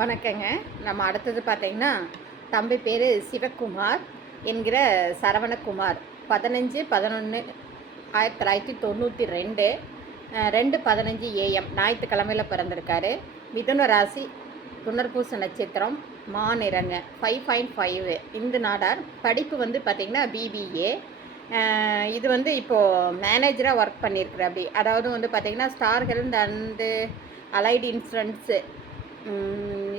வணக்கங்க. நம்ம அடுத்தது பார்த்தீங்கன்னா தம்பி பேர் சிவகுமார் என்கிற சரவணகுமார். பதினஞ்சு பதினொன்று ஆயிரத்தி தொள்ளாயிரத்தி தொண்ணூற்றி ரெண்டு ரெண்டு பதினஞ்சு ஏஎம் ஞாயிற்றுக்கிழமையில் பிறந்திருக்காரு. மிதுன ராசி புனர்பூச நட்சத்திரம் மாநிறங்க. ஃபைவ் பாயிண்ட் ஃபைவ் இந்த நாடார். படிப்பு வந்து பார்த்திங்கன்னா பிபிஏ இது வந்து இப்போது மேனேஜராக ஒர்க் பண்ணியிருக்கிற அப்படி அதாவது வந்து பார்த்திங்கன்னா Star Health and Allied insurance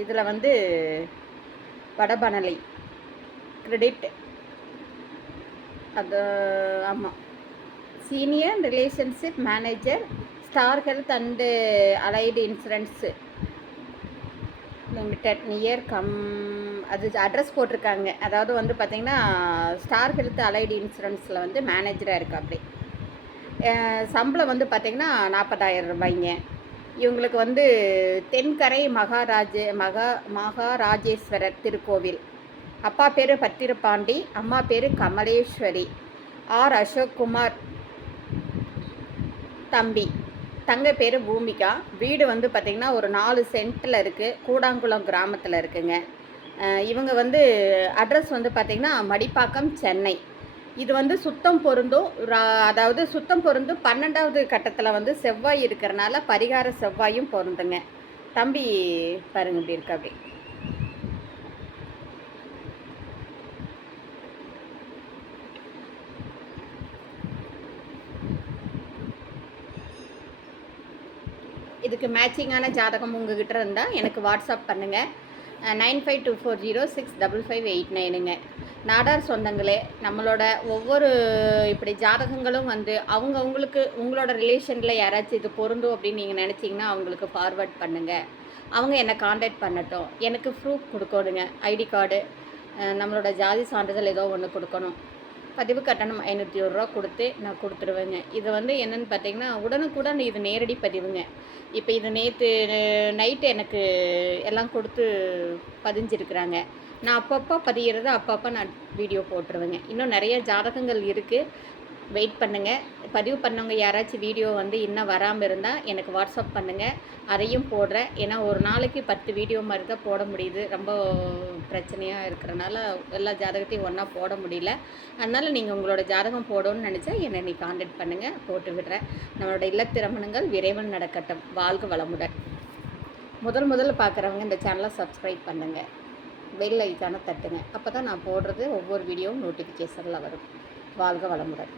இதில் வந்து வடபனலை கிரெடிட். அது ஆமாம். Senior relationship manager Star Health and Allied insurance limited near come அது அட்ரஸ் போட்டிருக்காங்க. அதாவது வந்து பார்த்திங்கன்னா ஸ்டார் ஹெல்த் அலைடு இன்சூரன்ஸில் வந்து மேனேஜராக இருக்கா அப்படி சம்பளம் வந்து பார்த்திங்கன்னா நாற்பதாயிரம் ரூபாய்ங்க. இவங்களுக்கு வந்து தென்கரை மகாராஜ மகா மகாராஜேஸ்வரர் திருக்கோவில். அப்பா பேர் பத்திரபாண்டி அம்மா பேர் கமலேஸ்வரி ஆர் அசோக்குமார் தம்பி. தங்க பேர் பூமிகா. வீடு வந்து பார்த்திங்கன்னா ஒரு நாலு சென்ட்டில் இருக்குது கூடாங்குளம் கிராமத்தில் இருக்குங்க. இவங்க வந்து அட்ரஸ் வந்து பார்த்திங்கன்னா மடிப்பாக்கம் சென்னை. இது வந்து சுத்தம் பொருந்தும் ரா- அதாவது சுத்தம் பொருந்தும் பன்னெண்டாவது கட்டத்தில் வந்து செவ்வாய் இருக்கிறனால பரிகார செவ்வாயும் பொருந்துங்க. தம்பி பாருங்க இப்படி இருக்கு அப்படி. இதுக்கு மேட்சிங்கான ஜாதகம் உங்ககிட்ட இருந்தால் எனக்கு வாட்ஸ்அப் பண்ணுங்கள் nine five two four zero six double five eight நைனுங்க. Nadar சொந்தங்களே நம்மளோட ஒவ்வொரு இப்படி ஜாதகங்களும் வந்து அவங்கவுங்களுக்கு உங்களோட ரிலேஷனில் யாராச்சும் இது பொருந்தும் அப்படின்னு நீங்கள் நினச்சிங்கன்னா அவங்களுக்கு ஃபார்வர்ட் பண்ணுங்கள் அவங்க என்னை காண்டாக்ட் பண்ணட்டும். எனக்கு ப்ரூஃப் கொடுக்கணுங்க. ஐடி கார்டு நம்மளோட ஜாதி சான்றிதழ் ஏதோ ஒன்று கொடுக்கணும். பதிவு கட்டணம் ஐநூற்றி ஒரு ரூபா கொடுத்து நான் கொடுத்துருவேங்க இது வந்து என்னென்னு பார்த்தீங்கன்னா உடனுக்குடன் இது நேரடி பதிவுங்க. இப்போ இது நேற்று நைட்டு எனக்கு எல்லாம் கொடுத்து பதிஞ்சிருக்கிறாங்க. நான் அப்பப்போ பதிகிறத அப்பப்போ நான் வீடியோ போட்டுருவேங்க. இன்னும் நிறைய ஜாதகங்கள் இருக்குது வெயிட் பண்ணுங்கள் பதிவு பண்ணவங்க யாராச்சும் வீடியோ வந்து இன்னும் வராமல் இருந்தால் எனக்கு வாட்ஸ்அப் பண்ணுங்கள் அதையும் போடுறேன். ஏன்னா ஒரு நாளைக்கு பத்து வீடியோ மாதிரி தான் போட முடியுது. ரொம்ப பிரச்சனையாக இருக்கிறனால எல்லா ஜாதகத்தையும் ஒன்றா போட முடியல. அதனால் நீங்கள் உங்களோட ஜாதகம் போடணும்னு நினச்சா என்னை நீ காண்டக்ட் பண்ணுங்கள் போட்டு விடுறேன். நம்மளோட இல்லத்திறமணங்கள் விரைவில் நடக்கட்டும். வாழ்க வளமுடன். முதல் முதல்ல பார்க்குறவங்க இந்த சேனலை சப்ஸ்கிரைப் பண்ணுங்கள் பெல் ஐக்கான தட்டுங்க. அப்போ தான் நான் போடுறது ஒவ்வொரு வீடியோவும் நோட்டிஃபிகேஷனில் வரும். வாழ்க வளமுடன்.